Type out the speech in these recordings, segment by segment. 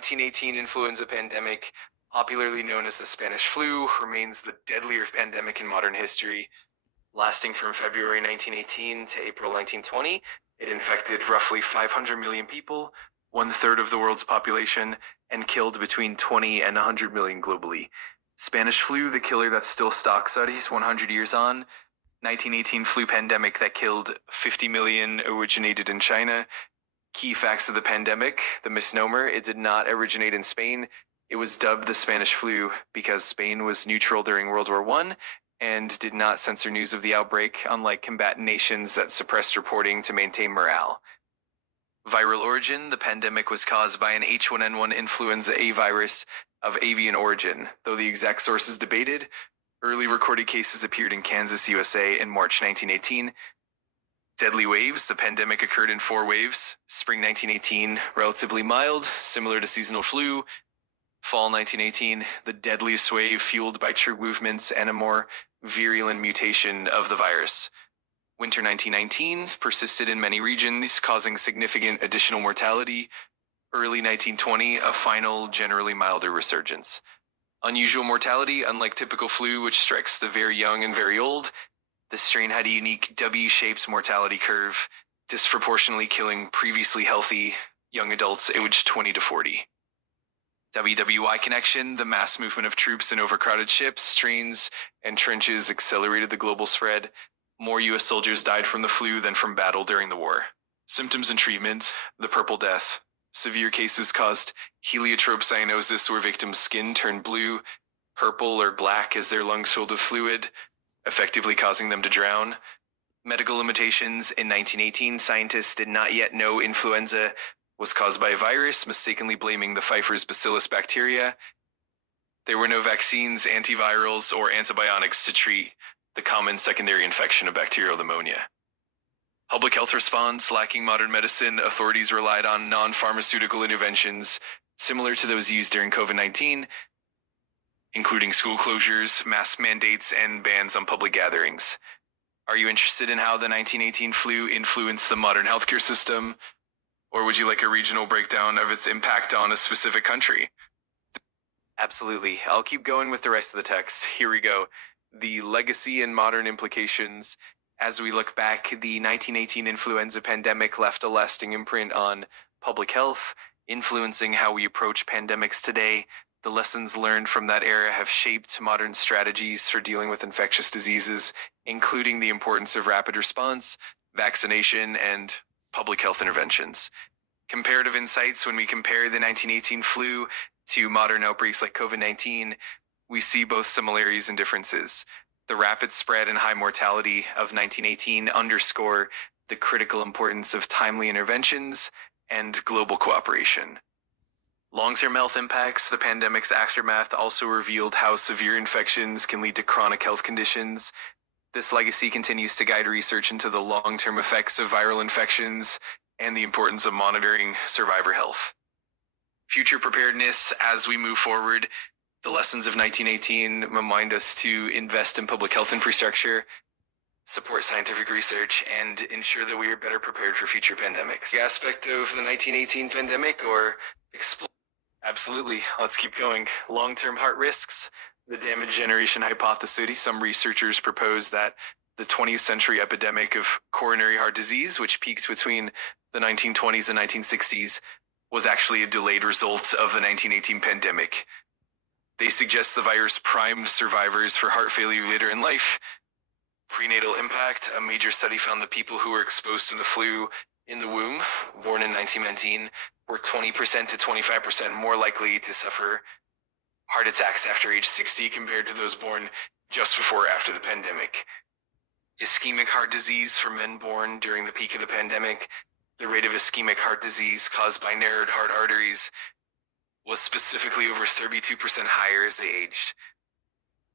1918 influenza pandemic, popularly known as the Spanish flu, remains the deadliest pandemic in modern history. Lasting from February 1918 to April 1920, it infected roughly 500 million people, 1/3 of the world's population, and killed between 20 and 100 million globally. Spanish flu, the killer that still stalks studies 100 years on. 1918 flu pandemic that killed 50 million originated in China. Key facts of the pandemic: the misnomer, it did not originate in Spain. It was dubbed the Spanish flu because Spain was neutral during World War I and did not censor news of the outbreak, unlike combatant nations that suppressed reporting to maintain morale. Viral origin: the pandemic was caused by an H1N1 influenza A virus of avian origin, though the exact source is debated. Early recorded cases appeared in Kansas, USA in March 1918. Deadly waves: the pandemic occurred in 4 waves. Spring 1918, relatively mild, similar to seasonal flu. Fall 1918, the deadliest wave fueled by troop movements and a more virulent mutation of the virus. Winter 1919 persisted in many regions, causing significant additional mortality. Early 1920, a final, generally milder resurgence. Unusual mortality: unlike typical flu, which strikes the very young and very old, the strain had a unique W-shaped mortality curve, disproportionately killing previously healthy young adults aged 20 to 40. WWI connection: the mass movement of troops in overcrowded ships, trains, and trenches accelerated the global spread. More U.S. soldiers died from the flu than from battle during the war. Symptoms and treatment: the purple death. Severe cases caused heliotrope cyanosis, where victims' skin turned blue, purple, or black as their lungs filled with fluid, effectively causing them to drown. Medical limitations: in 1918, scientists did not yet know influenza was caused by a virus, mistakenly blaming the Pfeiffer's bacillus bacteria. There were no vaccines, antivirals, or antibiotics to treat the common secondary infection of bacterial pneumonia. Public health response: lacking modern medicine, authorities relied on non-pharmaceutical interventions similar to those used during COVID-19, including school closures, mask mandates, and bans on public gatherings. Are you interested in how the 1918 flu influenced the modern healthcare system? Or would you like a regional breakdown of its impact on a specific country? Absolutely. I'll keep going with the rest of the text. Here we go. The legacy and modern implications. As we look back, the 1918 influenza pandemic left a lasting imprint on public health, influencing how we approach pandemics today. The lessons learned from that era have shaped modern strategies for dealing with infectious diseases, including the importance of rapid response, vaccination, and public health interventions. Comparative insights: when we compare the 1918 flu to modern outbreaks like COVID-19, we see both similarities and differences. The rapid spread and high mortality of 1918 underscore the critical importance of timely interventions and global cooperation. Long-term health impacts: the pandemic's aftermath also revealed how severe infections can lead to chronic health conditions. This legacy continues to guide research into the long-term effects of viral infections and the importance of monitoring survivor health. Future preparedness: as we move forward, the lessons of 1918 remind us to invest in public health infrastructure, support scientific research, and ensure that we are better prepared for future pandemics. The aspect of the 1918 pandemic or explore? Absolutely. Let's keep going. Long-term heart risks. The damage generation hypothesis: some researchers propose that the 20th century epidemic of coronary heart disease, which peaked between the 1920s and 1960s, was actually a delayed result of the 1918 pandemic. They suggest the virus primed survivors for heart failure later in life. Prenatal impact: a major study found that people who were exposed to the flu in the womb, born in 1919, were 20% to 25% more likely to suffer heart attacks after age 60 compared to those born just before or after the pandemic. Ischemic heart disease: for men born during the peak of the pandemic, the rate of ischemic heart disease caused by narrowed heart arteries was specifically over 32% higher as they aged.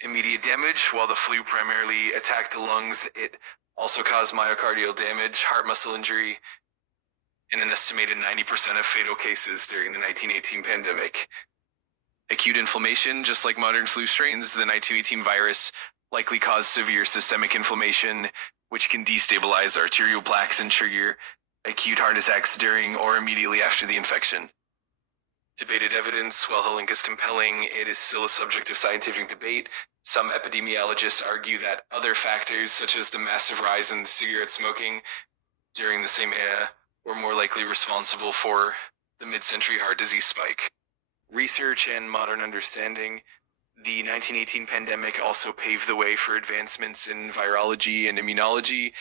Immediate damage: while the flu primarily attacked the lungs, it also caused myocardial damage, heart muscle injury, and an estimated 90% of fatal cases during the 1918 pandemic. Acute inflammation: just like modern flu strains, the 1918 virus likely caused severe systemic inflammation, which can destabilize arterial plaques and trigger acute heart attacks during or immediately after the infection. Debated evidence, while the link is compelling, it is still a subject of scientific debate. Some epidemiologists argue that other factors, such as the massive rise in cigarette smoking during the same era, were more likely responsible for the mid-century heart disease spike. Research and modern understanding. The 1918 pandemic also paved the way for advancements in virology and immunology.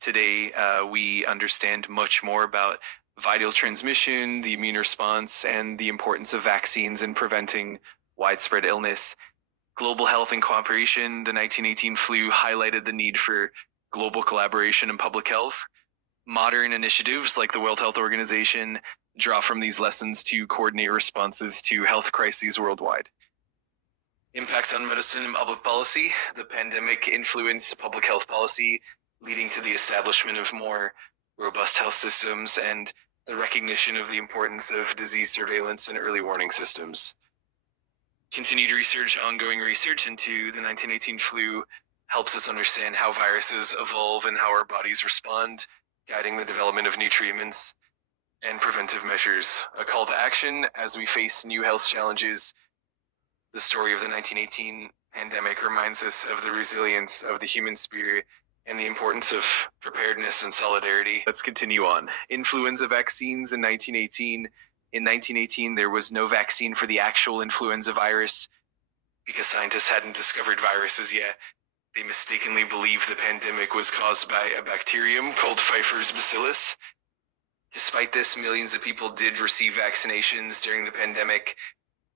Today, we understand much more about viral transmission, the immune response, and the importance of vaccines in preventing widespread illness. Global health and cooperation. The 1918 flu highlighted the need for global collaboration in public health. Modern initiatives like the World Health Organization draw from these lessons to coordinate responses to health crises worldwide. Impact on medicine and public policy. The pandemic influenced public health policy, leading to the establishment of more robust health systems and the recognition of the importance of disease surveillance and early warning systems. Continued research, ongoing research into the 1918 flu helps us understand how viruses evolve and how our bodies respond, guiding the development of new treatments and preventive measures. A call to action as we face new health challenges. The story of the 1918 pandemic reminds us of the resilience of the human spirit and the importance of preparedness and solidarity. Let's continue on. Influenza vaccines in 1918. In 1918, there was no vaccine for the actual influenza virus because scientists hadn't discovered viruses yet. They mistakenly believed the pandemic was caused by a bacterium called Pfeiffer's bacillus. Despite this, millions of people did receive vaccinations during the pandemic,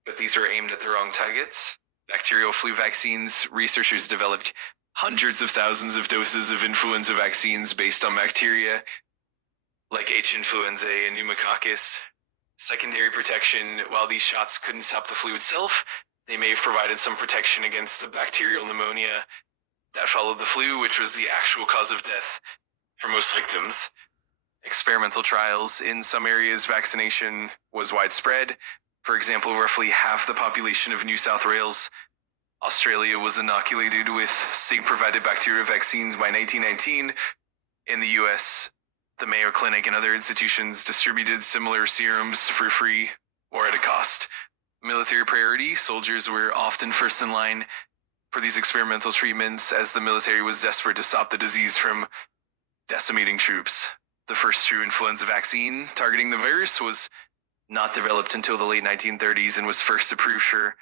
but these were aimed at the wrong targets. Bacterial flu vaccines. Researchers developed hundreds of thousands of doses of influenza vaccines based on bacteria like H. influenzae and pneumococcus. Secondary protection. While these shots couldn't stop the flu itself, they may have provided some protection against the bacterial pneumonia that followed the flu, which was the actual cause of death for most victims. Experimental trials. In some areas, vaccination was widespread. For example, roughly half the population of New South Wales, Australia, was inoculated with state-provided bacterial vaccines by 1919. In the US, the Mayo Clinic and other institutions distributed similar serums for free or at a cost. Military priority. Soldiers were often first in line for these experimental treatments as the military was desperate to stop the disease from decimating troops. The first true influenza vaccine targeting the virus was not developed until the late 1930s and was first approved for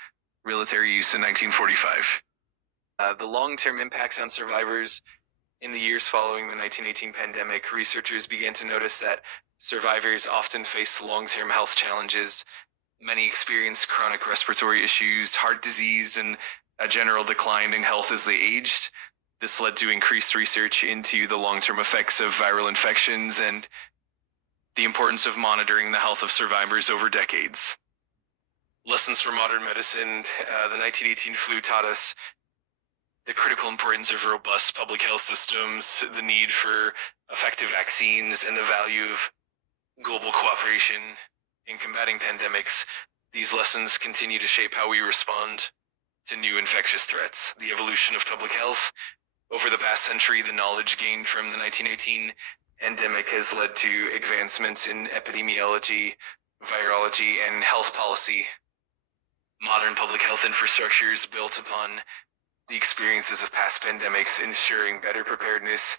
military use in 1945. The long-term impacts on survivors. In the years following the 1918 pandemic, researchers began to notice that survivors often face long-term health challenges. Many experienced chronic respiratory issues, heart disease, and a general decline in health as they aged. This led to increased research into the long-term effects of viral infections and the importance of monitoring the health of survivors over decades. Lessons for modern medicine. The 1918 flu taught us the critical importance of robust public health systems, the need for effective vaccines, and the value of global cooperation in combating pandemics. These lessons continue to shape how we respond to new infectious threats. The evolution of public health. Over the past century, the knowledge gained from the 1918 pandemic has led to advancements in epidemiology, virology, and health policy. Modern public health infrastructures built upon the experiences of past pandemics, ensuring better preparedness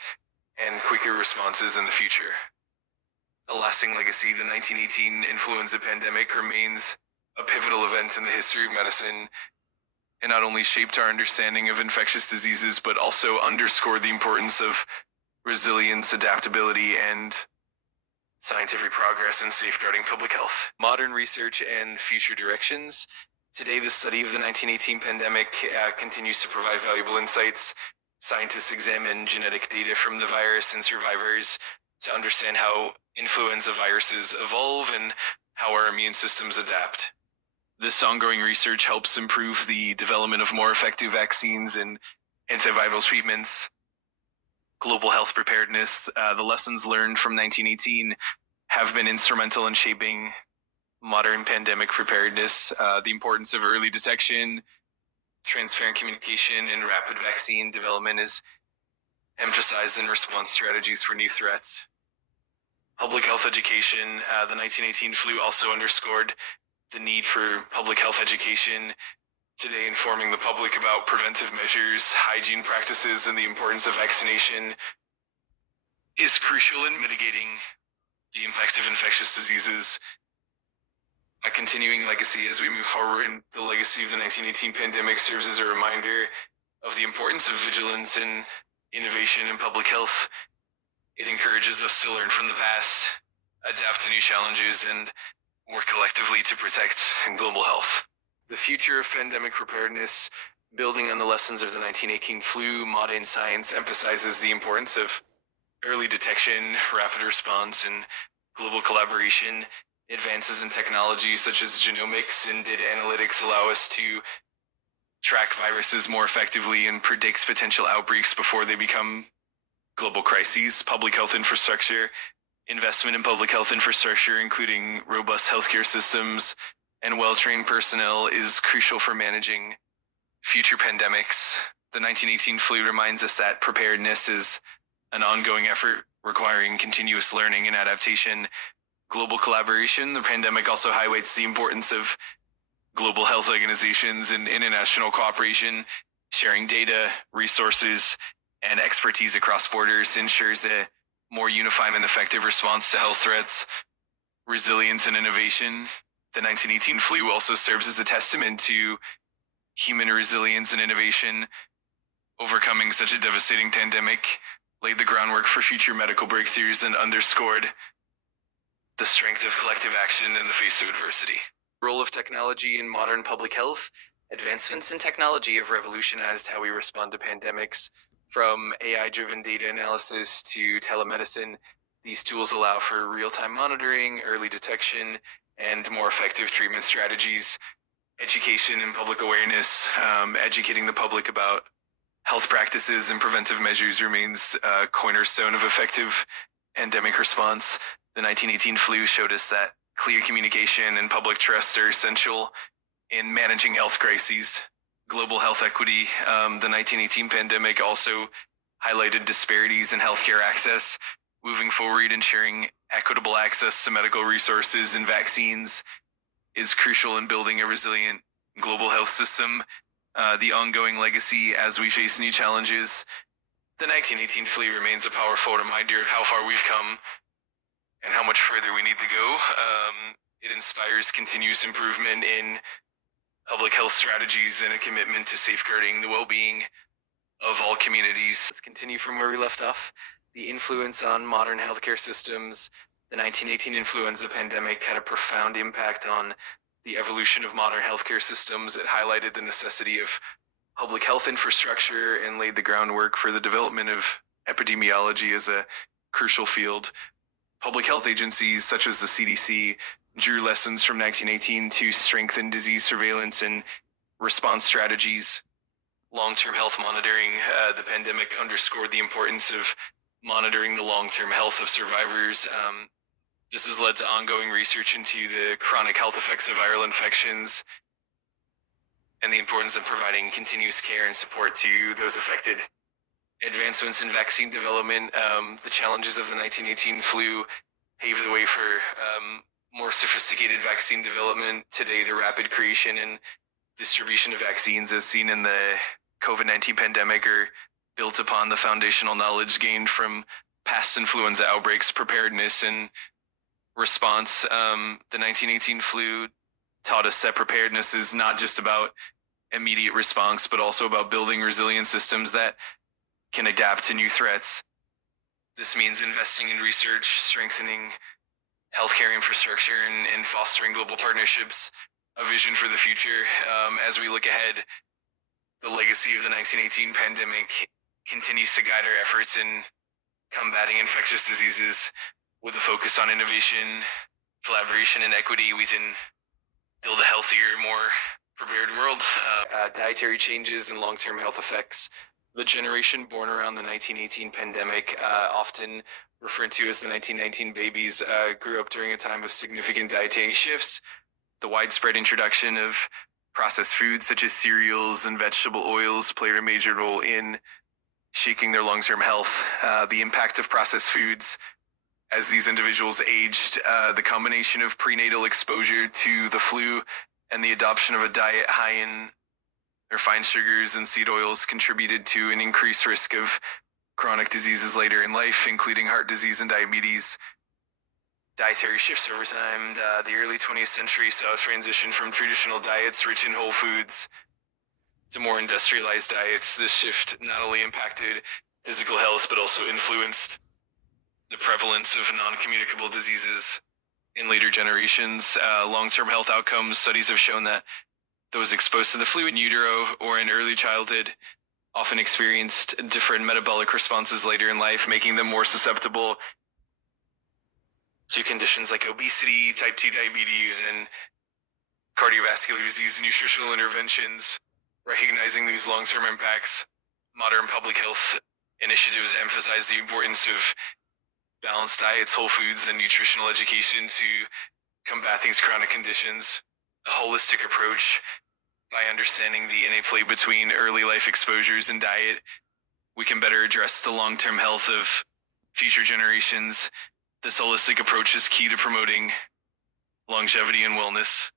and quicker responses in the future. A lasting legacy. The 1918 influenza pandemic remains a pivotal event in the history of medicine. It not only shaped our understanding of infectious diseases, but also underscored the importance of resilience, adaptability, and scientific progress in safeguarding public health. Modern research and future directions. Today, the study of the 1918 pandemic continues to provide valuable insights. Scientists examine genetic data from the virus and survivors to understand how influenza viruses evolve and how our immune systems adapt. This ongoing research helps improve the development of more effective vaccines and antiviral treatments. Global health preparedness. The lessons learned from 1918 have been instrumental in shaping modern pandemic preparedness. The importance of early detection, transparent communication, and rapid vaccine development is emphasized in response strategies for new threats. Public health education. The 1918 flu also underscored the need for public health education, today informing the public about preventive measures, hygiene practices, and the importance of vaccination is crucial in mitigating the impact of infectious diseases. A continuing legacy as we move forward, and the legacy of the 1918 pandemic serves as a reminder of the importance of vigilance and innovation in public health. It encourages us to learn from the past, adapt to new challenges, and work collectively to protect global health. The future of pandemic preparedness, building on the lessons of the 1918 flu, modern science emphasizes the importance of early detection, rapid response, and global collaboration. Advances in technology such as genomics and data analytics allow us to track viruses more effectively and predict potential outbreaks before they become global crises. Public health infrastructure, investment in public health infrastructure, including robust healthcare systems and well-trained personnel, is crucial for managing future pandemics. The 1918 flu reminds us that preparedness is an ongoing effort requiring continuous learning and adaptation. Global collaboration, the pandemic also highlights the importance of global health organizations and international cooperation. Sharing data, resources, and expertise across borders ensures a more unified and effective response to health threats. Resilience and innovation, the 1918 flu also serves as a testament to human resilience and innovation. Overcoming such a devastating pandemic laid the groundwork for future medical breakthroughs and underscored the strength of collective action in the face of adversity. Role of technology in modern public health. Advancements in technology have revolutionized how we respond to pandemics. From AI-driven data analysis to telemedicine, these tools allow for real-time monitoring, early detection, and more effective treatment strategies. Education and public awareness, educating the public about health practices and preventive measures remains a cornerstone of effective pandemic response. The 1918 flu showed us that clear communication and public trust are essential in managing health crises. Global health equity, the 1918 pandemic also highlighted disparities in healthcare access. Moving forward, ensuring equitable access to medical resources and vaccines is crucial in building a resilient global health system. The ongoing legacy as we face new challenges. The 1918 flu remains a powerful reminder of how far we've come and how much further we need to go. It inspires continuous improvement in public health strategies and a commitment to safeguarding the well-being of all communities. Let's continue from where we left off. The influence on modern healthcare systems. The 1918 influenza pandemic had a profound impact on the evolution of modern healthcare systems. It highlighted the necessity of public health infrastructure and laid the groundwork for the development of epidemiology as a crucial field. Public health agencies such as the CDC drew lessons from 1918 to strengthen disease surveillance and response strategies. Long-term health monitoring, the pandemic underscored the importance of monitoring the long-term health of survivors. This has led to ongoing research into the chronic health effects of viral infections and the importance of providing continuous care and support to those affected. Advancements in vaccine development, the challenges of the 1918 flu paved the way for more sophisticated vaccine development. Today, the rapid creation and distribution of vaccines as seen in the COVID-19 pandemic are built upon the foundational knowledge gained from past influenza outbreaks, preparedness, and response. The 1918 flu taught us that preparedness is not just about immediate response, but also about building resilient systems that can adapt to new threats. This means investing in research, strengthening healthcare infrastructure, and fostering global partnerships, a vision for the future. As we look ahead, the legacy of the 1918 pandemic continues to guide our efforts in combating infectious diseases. With a focus on innovation, collaboration, and equity, we can build a healthier, more prepared world. Dietary changes and long-term health effects. The generation born around the 1918 pandemic, often referred to as the 1919 babies, grew up during a time of significant dietary shifts. The widespread introduction of processed foods such as cereals and vegetable oils played a major role in shaking their long-term health. The impact of processed foods as these individuals aged, the combination of prenatal exposure to the flu and the adoption of a diet high in refined sugars and seed oils contributed to an increased risk of chronic diseases later in life, including heart disease and diabetes. Dietary shifts over time. The early 20th century saw a transition from traditional diets rich in whole foods to more industrialized diets. This shift not only impacted physical health, but also influenced the prevalence of non-communicable diseases in later generations. Long-term health outcomes studies have shown that those exposed to the flu in utero or in early childhood often experienced different metabolic responses later in life, making them more susceptible to conditions like obesity, type 2 diabetes, and cardiovascular disease. Nutritional interventions. Recognizing these long-term impacts, modern public health initiatives emphasize the importance of balanced diets, whole foods, and nutritional education to combat these chronic conditions. A holistic approach. By understanding the interplay between early life exposures and diet, we can better address the long-term health of future generations. This holistic approach is key to promoting longevity and wellness.